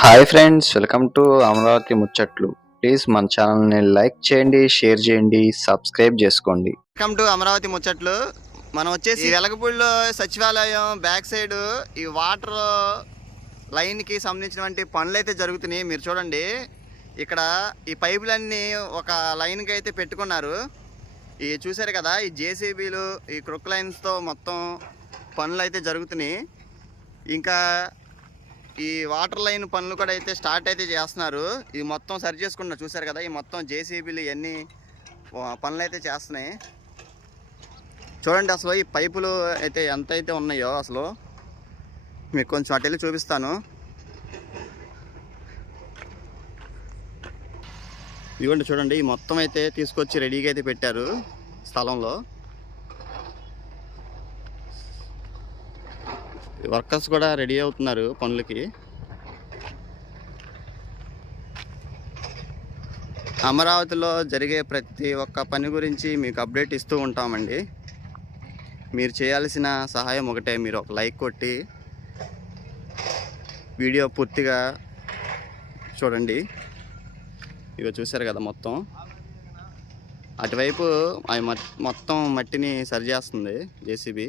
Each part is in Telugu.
Hi friends, welcome to Amaravati ముచ్చట్లు. ప్లీజ్ మన ఛానల్ని లైక్ చేయండి, షేర్ చేయండి, సబ్స్క్రైబ్ చేసుకోండి. వెల్కమ్ టు అమరావతి ముచ్చట్లు. మనం వచ్చేసి వెలగపూడిలో సచివాలయం బ్యాక్ సైడ్ ఈ వాటర్ లైన్కి సంబంధించినటువంటి పనులు అయితే జరుగుతున్నాయి. మీరు చూడండి, ఇక్కడ ఈ పైపులన్నీ ఒక లైన్కి అయితే పెట్టుకున్నారు. ఈ చూసారు కదా, ఈ జేసీబీలు ఈ క్రొక్ లైన్స్తో మొత్తం పనులు అయితే జరుగుతున్నాయి. ఇంకా ఈ వాటర్ లైన్ పనులు కూడా అయితే స్టార్ట్ అయితే చేస్తున్నారు. ఇది మొత్తం సరి చేసుకుంటున్నారు. చూసారు కదా, ఈ మొత్తం జేసీబీలు ఇవన్నీ పనులు అయితే చేస్తున్నాయి. చూడండి, అసలు ఈ పైపులు అయితే ఎంత అయితే ఉన్నాయో అసలు మీకు కొంచెం అటు వెళ్ళి చూపిస్తాను. ఇదిగోండి చూడండి, ఈ మొత్తం అయితే తీసుకొచ్చి రెడీగా అయితే పెట్టారు స్థలంలో. వర్కర్స్ కూడా రెడీ అవుతున్నారు పనులకి. అమరావతిలో జరిగే ప్రతి ఒక్క పని గురించి మీకు అప్డేట్ ఇస్తూ ఉంటామండి. మీరు చేయాల్సిన సహాయం ఒకటే, మీరు ఒక లైక్ కొట్టి వీడియో పూర్తిగా చూడండి. ఇక చూసారు కదా, మొత్తం అటువైపు అవి మొత్తం మట్టిని సరి చేస్తుంది జేసీబీ.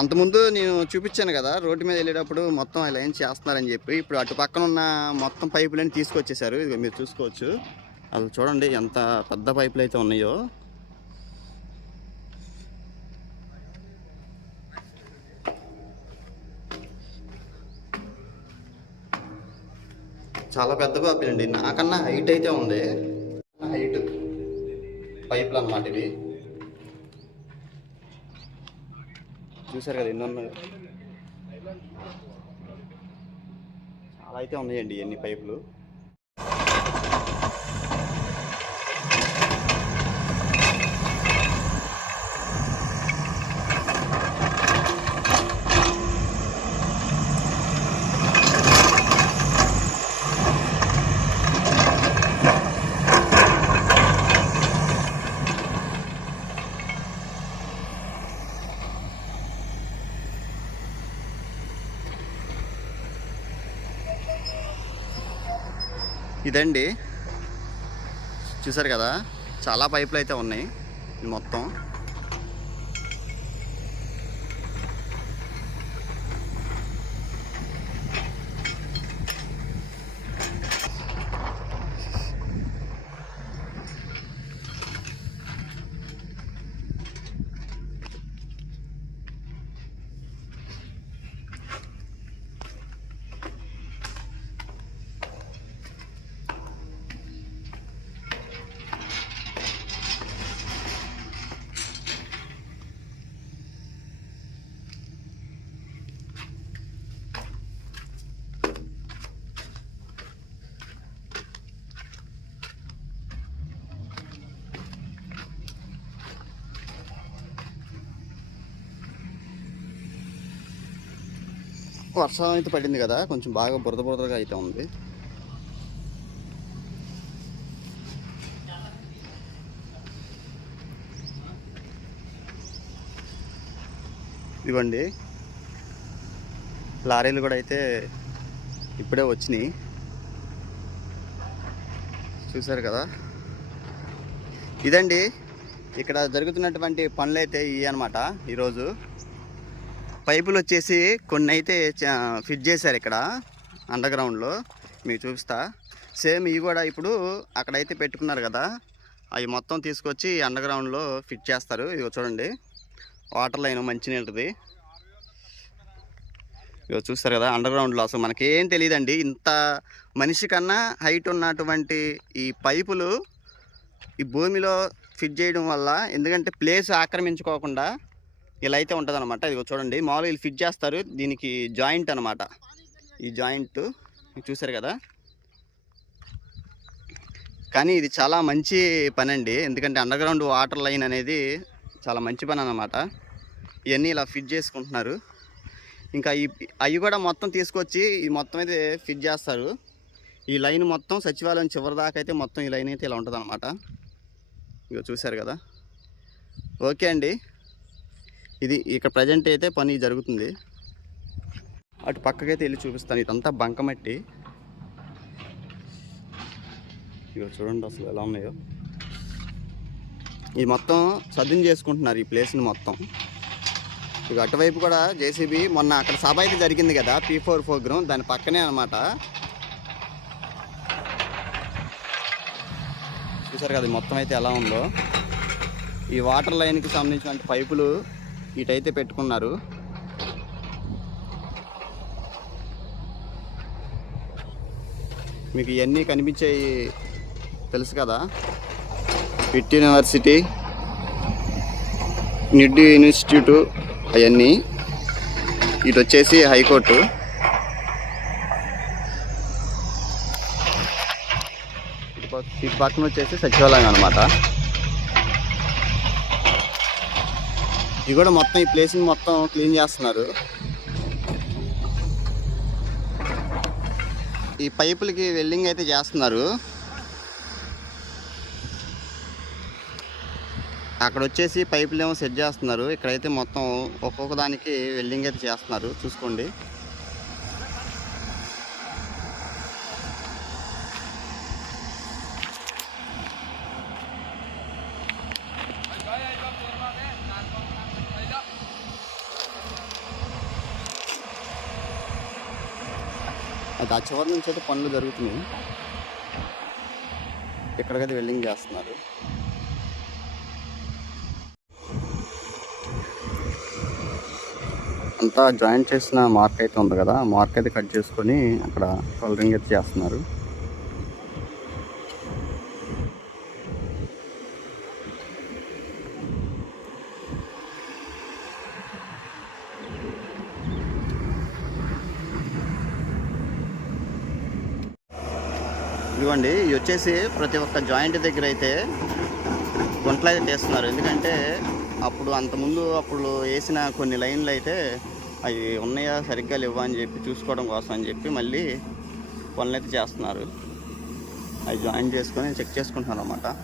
అంతకుముందు నేను చూపించాను కదా, రోడ్డు మీద వెళ్ళేటప్పుడు మొత్తం ఆ లైన్ చేస్తున్నారని చెప్పి. ఇప్పుడు అటు పక్కన ఉన్న మొత్తం పైపులని తీసుకొచ్చేసారు. ఇది మీరు చూసుకోవచ్చు. అసలు చూడండి ఎంత పెద్ద పైపులు అయితే ఉన్నాయో. చాలా పెద్ద పైపులు అండి, నాకన్నా హైట్ అయితే ఉంది. హైట్ పైపులు అన్నమాట ఇవి. చూసారు కదా ఎన్ని ఉన్నాయి, చాలా అయితే ఉన్నాయండి ఎన్ని పైపులు. ఇదండి, చూసారు కదా, చాలా పైపులు అయితే ఉన్నాయి మొత్తం. వర్షం అయితే పడింది కదా, కొంచెం బాగా బురద బురదగా అయితే ఉంది. ఇదిగోండి, లారీలు కూడా అయితే ఇప్పుడే వచ్చినాయి. చూసారు కదా, ఇదండి ఇక్కడ జరుగుతున్నటువంటి పనులు అయితే ఇవి అన్నమాట. ఈరోజు పైపులు వచ్చేసి కొన్ని అయితే ఫిట్ చేశారు ఇక్కడ అండర్ గ్రౌండ్లో. మీకు చూపిస్తా. సేమ్ ఇవి కూడా ఇప్పుడు అక్కడైతే పెట్టుకున్నారు కదా, అవి మొత్తం తీసుకొచ్చి అండర్ గ్రౌండ్లో ఫిట్ చేస్తారు. ఇదిగో చూడండి, వాటర్ లైన్ మంచినీళ్ళది. ఇదిగో చూస్తారు కదా, అండర్ గ్రౌండ్లో అసలు మనకేం తెలియదండి. ఇంత మనిషి కన్నా హైట్ ఉన్నటువంటి ఈ పైపులు ఈ భూమిలో ఫిట్ చేయడం వల్ల, ఎందుకంటే ప్లేస్ ఆక్రమించుకోకుండా ఇలా అయితే ఉంటుంది అనమాట. ఇది చూడండి, మామూలుగా వీళ్ళు ఫిట్ చేస్తారు. దీనికి జాయింట్ అనమాట, ఈ జాయింట్ చూసారు కదా. కానీ ఇది చాలా మంచి పని అండి, ఎందుకంటే అండర్ గ్రౌండ్ వాటర్ లైన్ అనేది చాలా మంచి పని అన్నమాట. ఇవన్నీ ఇలా ఫిట్ చేసుకుంటున్నారు. ఇంకా అవి కూడా మొత్తం తీసుకొచ్చి ఈ మొత్తం అయితే ఫిట్ చేస్తారు. ఈ లైన్ మొత్తం సచివాలయం చివరి దాకా అయితే మొత్తం ఈ లైన్ అయితే ఇలా ఉంటుంది అనమాట. ఇగో చూశారు కదా. ఓకే అండి, ఇది ఇక్కడ ప్రజెంట్ అయితే పని జరుగుతుంది. అటు పక్కకైతే వెళ్ళి చూపిస్తాను. ఇదంతా బంకమట్టి. ఇగో చూడండి అసలు ఎలా ఉన్నాయో. ఇది మొత్తం సద్దుని చేసుకుంటున్నారు ఈ ప్లేస్ని మొత్తం. ఇక అటువైపు కూడా జేసీబీ మొన్న అక్కడ సభ అయితే జరిగింది కదా, P4 ప్రోగ్రాం, దాని పక్కనే అనమాట. చూసారు కదా మొత్తం అయితే ఎలా ఉందో. ఈ వాటర్ లైన్కి సంబంధించిన పైపులు ఇటైతే పెట్టుకున్నారు. మీకు ఇవన్నీ కనిపించాయి తెలుసు కదా, పిట్ యూనివర్సిటీ, నిడ్ ఇన్స్టిట్యూట్, అవన్నీ. ఇటు వచ్చేసి హైకోర్టు. ఇటు పక్కన వచ్చేసి సచివాలయం అనమాట. ఇది కూడా మొత్తం ఈ ప్లేస్ని మొత్తం క్లీన్ చేస్తున్నారు. ఈ పైపులకి వెల్డింగ్ అయితే చేస్తున్నారు. అక్కడ వచ్చేసి పైపులు ఏమో సెట్ చేస్తున్నారు. ఇక్కడైతే మొత్తం ఒక్కొక్క దానికి వెల్డింగ్ అయితే చేస్తున్నారు, చూసుకోండి. అది ఆ చివరి నుంచి అయితే పనులు జరుగుతున్నాయి. ఇక్కడికైతే వెల్డింగ్ చేస్తున్నారు. అంతా జాయింట్ చేసిన మార్క్ అయితే ఉంది కదా, మార్క్ అయితే కట్ చేసుకొని అక్కడ కలరింగ్ అయితే చేస్తున్నారు. ఇదిగోండి, ఇవి వచ్చేసి ప్రతి ఒక్క జాయింట్ దగ్గర అయితే గుంటలు అయితే తీస్తున్నారు. ఎందుకంటే అప్పుడు వేసిన కొన్ని లైన్లు అయితే అవి ఉన్నాయా సరిగ్గా లేవా అని చెప్పి చూసుకోవడం కోసం అని చెప్పి మళ్ళీ పనులు అయితే చేస్తున్నారు. అవి జాయిన్ చేసుకొని చెక్ చేసుకుంటున్నారు అన్నమాట.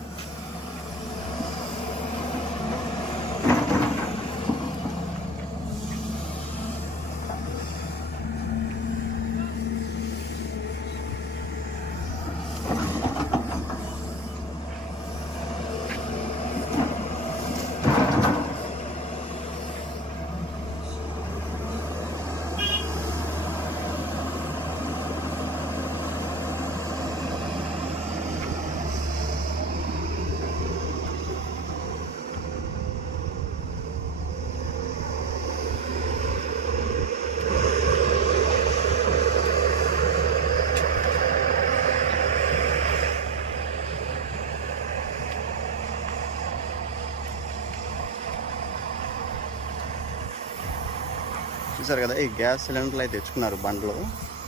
చూసారు కదా, ఈ గ్యాస్ సిలిండర్లు అయితే తెచ్చుకున్నారు బండ్లు.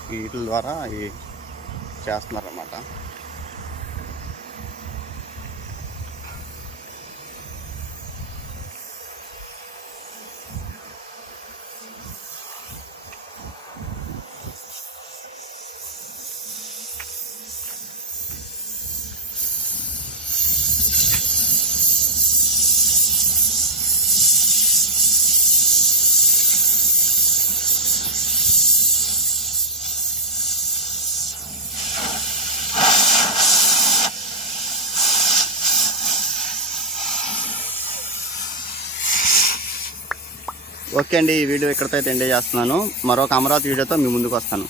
వీటి ద్వారా ఇవి చేస్తున్నారు అన్నమాట. ఓకే అండి, ఈ వీడియో ఇక్కడితో ఎండ్ చేస్తున్నాను. మరొక అమరావతి వీడియోతో మీ ముందుకు వస్తాను.